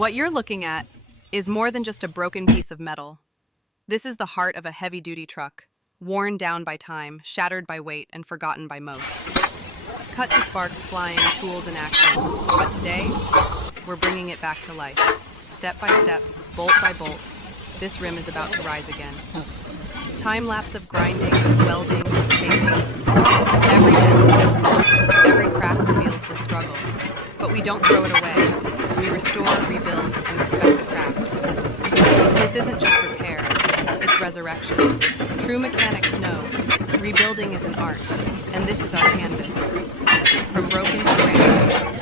What you're looking at is more than just a broken piece of metal. This is the heart of a heavy-duty truck, worn down by time, shattered by weight, and forgotten by most. Cut to sparks flying, tools in action. But today, we're bringing it back to life. Step by step, bolt by bolt, this rim is about to rise again. Time lapse of grinding, welding, shaping. Every dent tells a story. Every crack reveals the struggle. But we don't throw it away. We restore, rebuild, and respect the craft. This isn't just repair, it's resurrection. True mechanics know rebuilding is an art, and this is our canvas. From broken to brand new,